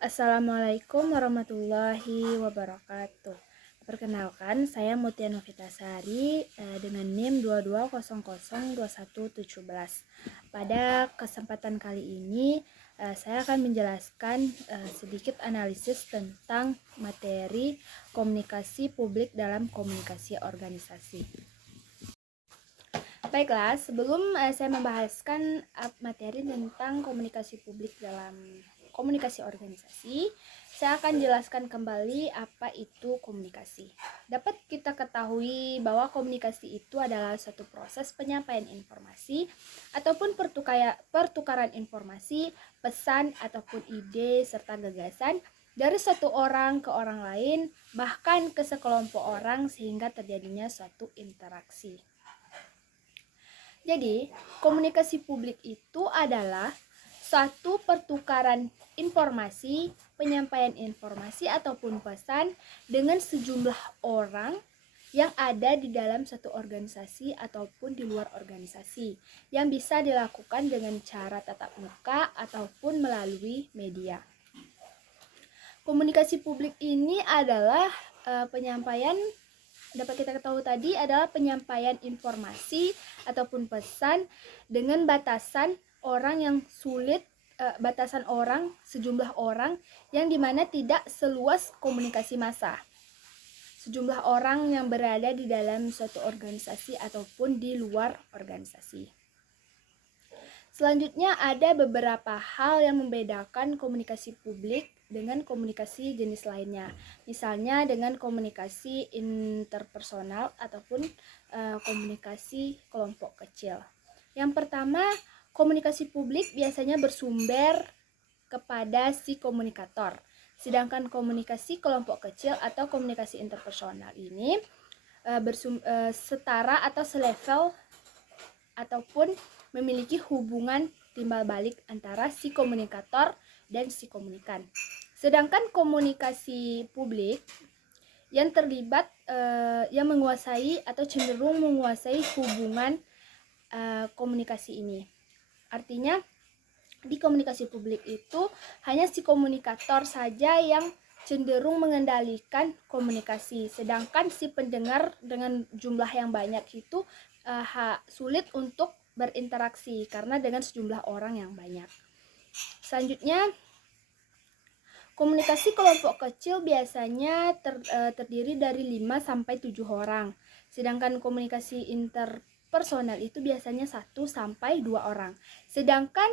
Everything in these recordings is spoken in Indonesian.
Assalamualaikum warahmatullahi wabarakatuh. Perkenalkan, saya Mutia Novitasari dengan NIM 22002117. Pada kesempatan kali ini, saya akan menjelaskan sedikit analisis tentang materi komunikasi publik dalam komunikasi organisasi. Baiklah, sebelum saya membahaskan materi tentang komunikasi publik dalam komunikasi organisasi, saya akan jelaskan kembali apa itu komunikasi. Dapat kita ketahui bahwa komunikasi itu adalah suatu proses penyampaian informasi ataupun pertukaran informasi, pesan ataupun ide serta gagasan dari satu orang ke orang lain, bahkan ke sekelompok orang sehingga terjadinya suatu interaksi. Jadi, komunikasi publik itu adalah suatu pertukaran informasi, penyampaian informasi ataupun pesan dengan sejumlah orang yang ada di dalam satu organisasi ataupun di luar organisasi, yang bisa dilakukan dengan cara tatap muka ataupun melalui media. Komunikasi publik ini adalah penyampaian, dapat kita ketahui tadi, adalah penyampaian informasi ataupun pesan dengan batasan orang yang sulit, batasan orang, sejumlah orang yang dimana tidak seluas komunikasi massa. Sejumlah orang yang berada di dalam suatu organisasi ataupun di luar organisasi. Selanjutnya ada beberapa hal yang membedakan komunikasi publik dengan komunikasi jenis lainnya. Misalnya dengan komunikasi interpersonal ataupun komunikasi kelompok kecil. Yang pertama, komunikasi publik biasanya bersumber kepada si komunikator. Sedangkan komunikasi kelompok kecil atau komunikasi interpersonal ini setara atau selevel ataupun memiliki hubungan timbal balik antara si komunikator dan si komunikan. Sedangkan komunikasi publik yang terlibat, yang menguasai atau cenderung menguasai hubungan komunikasi ini. Artinya di komunikasi publik itu hanya si komunikator saja yang cenderung mengendalikan komunikasi, sedangkan si pendengar dengan jumlah yang banyak itu sulit untuk berinteraksi karena dengan sejumlah orang yang banyak. Selanjutnya, komunikasi kelompok kecil biasanya terdiri dari 5-7 orang. Sedangkan komunikasi interpersonal itu biasanya 1-2 orang. Sedangkan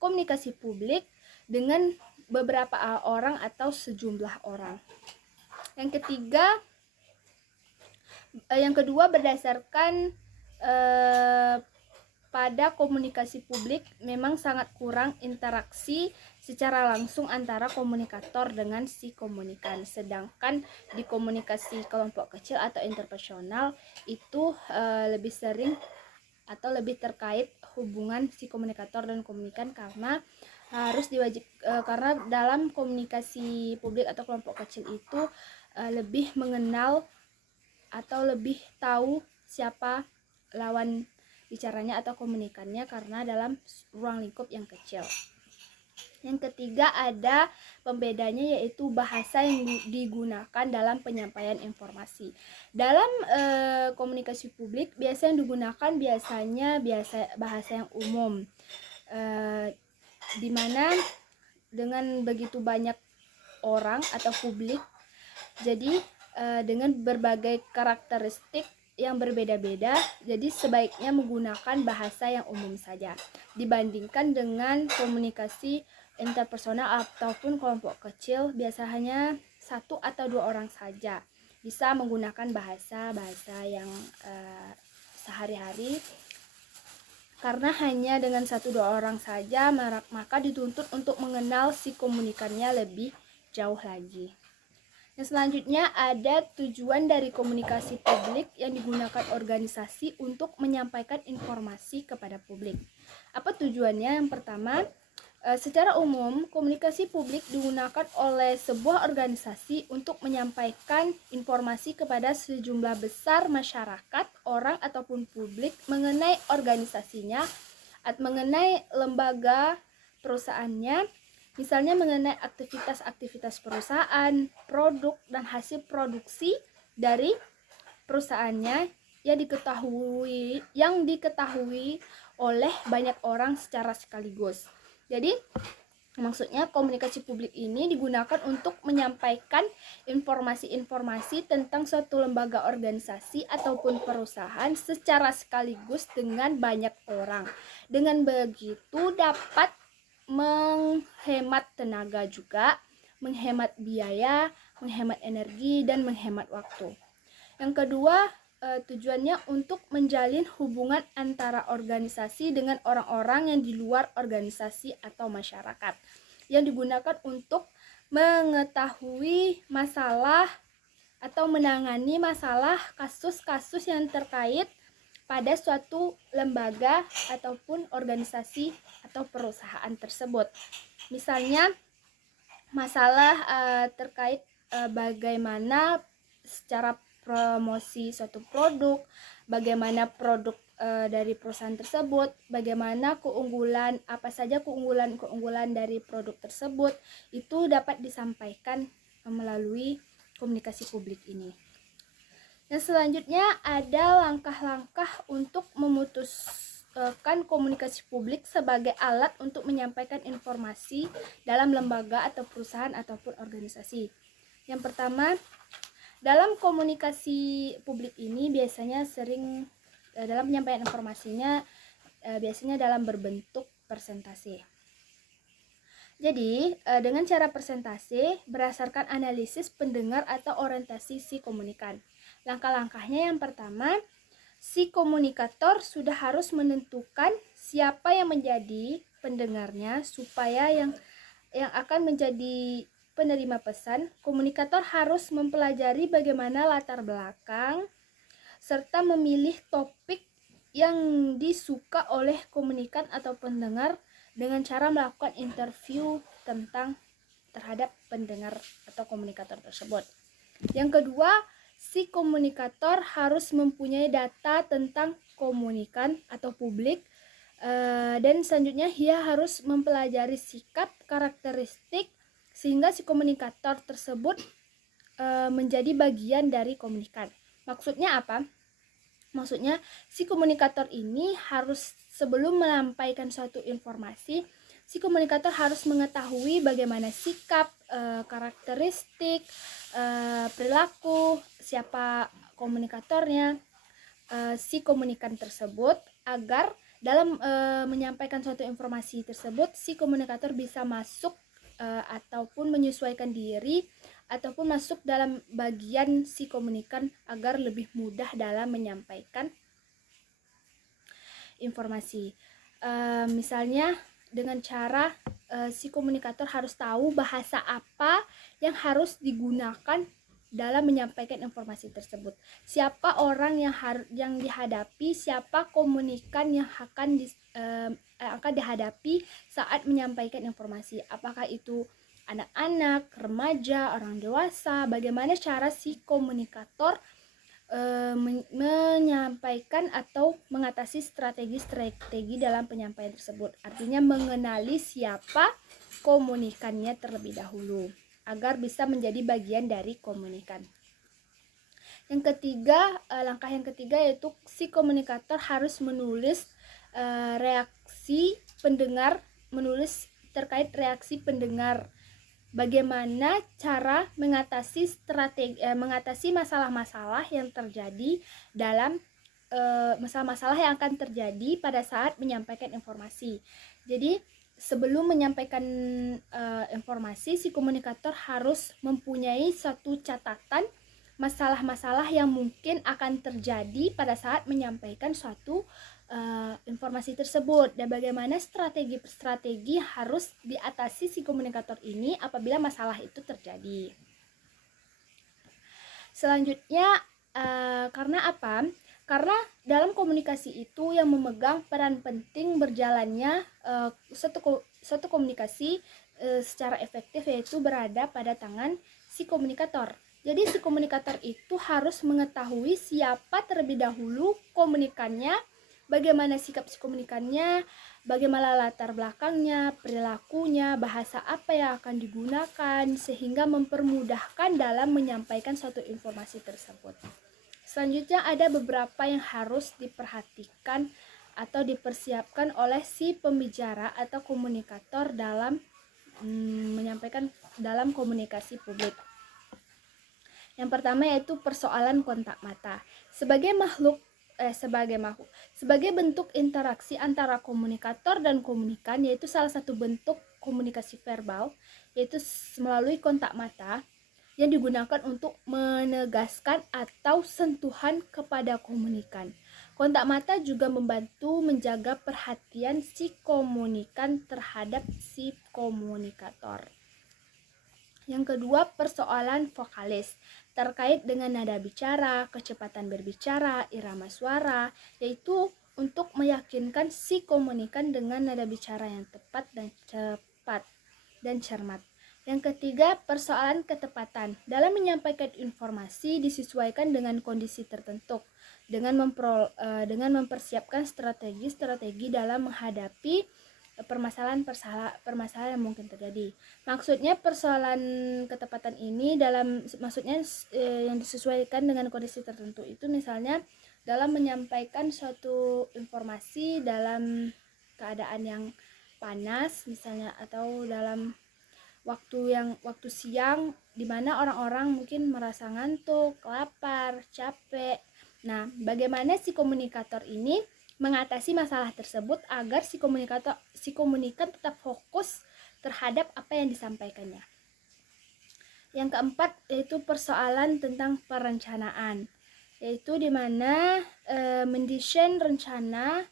komunikasi publik dengan beberapa orang atau sejumlah orang. Yang kedua berdasarkan pada komunikasi publik memang sangat kurang interaksi secara langsung antara komunikator dengan si komunikan. Sedangkan di komunikasi kelompok kecil atau interpersonal itu lebih sering atau lebih terkait hubungan si komunikator dan komunikan karena karena dalam komunikasi publik atau kelompok kecil itu lebih mengenal atau lebih tahu siapa lawan bicaranya atau komunikannya karena dalam ruang lingkup yang kecil. Yang ketiga ada pembedanya, yaitu bahasa yang digunakan dalam penyampaian informasi. Dalam komunikasi publik biasa yang digunakan biasanya bahasa yang umum, dimana dengan begitu banyak orang atau publik, jadi dengan berbagai karakteristik yang berbeda-beda, jadi sebaiknya menggunakan bahasa yang umum saja dibandingkan dengan komunikasi interpersonal ataupun kelompok kecil. Biasanya 1 atau 2 orang saja bisa menggunakan bahasa yang sehari-hari, karena hanya dengan 1-2 orang saja maka dituntut untuk mengenal si komunikannya lebih jauh lagi. Yang selanjutnya ada tujuan dari komunikasi publik yang digunakan organisasi untuk menyampaikan informasi kepada publik. Apa tujuannya? Yang pertama, secara umum komunikasi publik digunakan oleh sebuah organisasi untuk menyampaikan informasi kepada sejumlah besar masyarakat, orang ataupun publik mengenai organisasinya, mengenai lembaga perusahaannya, Misalnya mengenai aktivitas-aktivitas perusahaan, produk, dan hasil produksi dari perusahaannya yang diketahui oleh banyak orang secara sekaligus. Jadi maksudnya komunikasi publik ini digunakan untuk menyampaikan informasi-informasi tentang suatu lembaga organisasi ataupun perusahaan secara sekaligus dengan banyak orang. Dengan begitu dapat menghemat tenaga juga, menghemat biaya, menghemat energi, dan menghemat waktu. Yang kedua, tujuannya untuk menjalin hubungan antara organisasi dengan orang-orang yang di luar organisasi atau masyarakat, yang digunakan untuk mengetahui masalah atau menangani masalah kasus-kasus yang terkait pada suatu lembaga ataupun organisasi atau perusahaan tersebut. Misalnya masalah terkait bagaimana secara promosi suatu produk, bagaimana produk dari perusahaan tersebut, bagaimana keunggulan, apa saja keunggulan dari produk tersebut, itu dapat disampaikan melalui komunikasi publik ini. Yang selanjutnya ada langkah-langkah untuk memutuskan komunikasi publik sebagai alat untuk menyampaikan informasi dalam lembaga atau perusahaan ataupun organisasi. Yang pertama, dalam komunikasi publik ini biasanya sering dalam penyampaian informasinya biasanya dalam berbentuk persentase. Jadi dengan cara persentase berdasarkan analisis pendengar atau orientasi si komunikan. Langkah-langkahnya yang pertama, si komunikator sudah harus menentukan siapa yang menjadi pendengarnya supaya yang akan menjadi penerima pesan. Komunikator harus mempelajari bagaimana latar belakang serta memilih topik yang disuka oleh komunikan atau pendengar dengan cara melakukan interview terhadap pendengar atau komunikator tersebut. Yang kedua, si komunikator harus mempunyai data tentang komunikan atau publik, dan selanjutnya ia harus mempelajari sikap, karakteristik, sehingga si komunikator tersebut menjadi bagian dari komunikan. Maksudnya apa? Maksudnya si komunikator ini harus sebelum menyampaikan suatu informasi, si komunikator harus mengetahui bagaimana sikap, karakteristik, perilaku, siapa komunikatornya, si komunikan tersebut, agar dalam menyampaikan suatu informasi tersebut si komunikator bisa masuk ataupun menyesuaikan diri ataupun masuk dalam bagian si komunikan agar lebih mudah dalam menyampaikan informasi. Misalnya dengan cara si komunikator harus tahu bahasa apa yang harus digunakan dalam menyampaikan informasi tersebut. Siapa orang yang dihadapi, siapa komunikan yang akan dihadapi saat menyampaikan informasi. Apakah itu anak-anak, remaja, orang dewasa, bagaimana cara si komunikator menyampaikan atau mengatasi strategi-strategi dalam penyampaian tersebut. Artinya mengenali siapa komunikannya terlebih dahulu agar bisa menjadi bagian dari komunikan. Yang ketiga, langkah yang ketiga yaitu si komunikator harus menulis reaksi pendengar, menulis terkait reaksi pendengar. Bagaimana cara mengatasi mengatasi masalah-masalah yang terjadi dalam masalah-masalah yang akan terjadi pada saat menyampaikan informasi. Jadi sebelum menyampaikan informasi, si komunikator harus mempunyai suatu catatan masalah-masalah yang mungkin akan terjadi pada saat menyampaikan suatu informasi tersebut, dan bagaimana strategi harus diatasi si komunikator ini apabila masalah itu terjadi. Selanjutnya, karena apa? Karena dalam komunikasi itu yang memegang peran penting berjalannya suatu komunikasi secara efektif yaitu berada pada tangan si komunikator. Jadi si komunikator itu harus mengetahui siapa terlebih dahulu komunikannya, bagaimana sikap si komunikannya, bagaimana latar belakangnya, perilakunya, bahasa apa yang akan digunakan, sehingga mempermudahkan dalam menyampaikan suatu informasi tersebut. Selanjutnya ada beberapa yang harus diperhatikan atau dipersiapkan oleh si pembicara atau komunikator dalam menyampaikan dalam komunikasi publik. Yang pertama yaitu persoalan kontak mata. Sebagai bentuk interaksi antara komunikator dan komunikan, yaitu salah satu bentuk komunikasi verbal, yaitu melalui kontak mata yang digunakan untuk menegaskan atau sentuhan kepada komunikan. Kontak mata juga membantu menjaga perhatian si komunikan terhadap si komunikator. Yang kedua, persoalan vokalis terkait dengan nada bicara, kecepatan berbicara, irama suara, yaitu untuk meyakinkan si komunikan dengan nada bicara yang tepat dan cepat dan cermat. Yang ketiga, persoalan ketepatan. Dalam menyampaikan informasi disesuaikan dengan kondisi tertentu, dengan mempersiapkan strategi yang menghadapi permasalahan yang mungkin terjadi. Maksudnya persoalan ketepatan ini yang disesuaikan dengan kondisi tertentu itu misalnya dalam menyampaikan suatu informasi dalam keadaan yang panas misalnya, atau dalam waktu siang di mana orang-orang mungkin merasa ngantuk, lapar, capek. Nah, bagaimana si komunikator ini mengatasi masalah tersebut agar si komunikan tetap fokus terhadap apa yang disampaikannya. Yang keempat yaitu persoalan tentang perencanaan, yaitu di mana mendesain rencana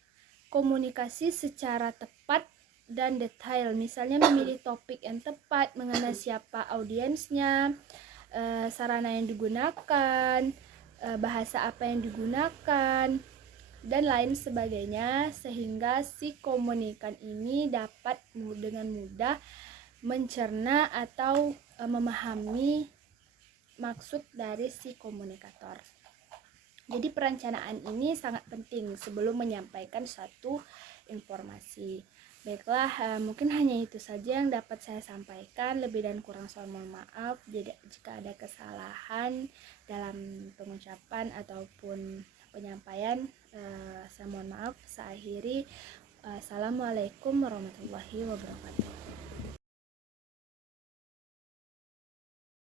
komunikasi secara tepat dan detail, misalnya memilih topik yang tepat, mengenai siapa audiensnya, sarana yang digunakan, bahasa apa yang digunakan, dan lain sebagainya, sehingga si komunikan ini dapat dengan mudah mencerna atau memahami maksud dari si komunikator. Jadi perencanaan ini sangat penting sebelum menyampaikan suatu informasi. Baiklah, mungkin hanya itu saja yang dapat saya sampaikan. Lebih dan kurang mohon maaf jika ada kesalahan dalam pengucapan ataupun penyampaian. Saya mohon maaf. Saya akhiri. Assalamualaikum warahmatullahi wabarakatuh.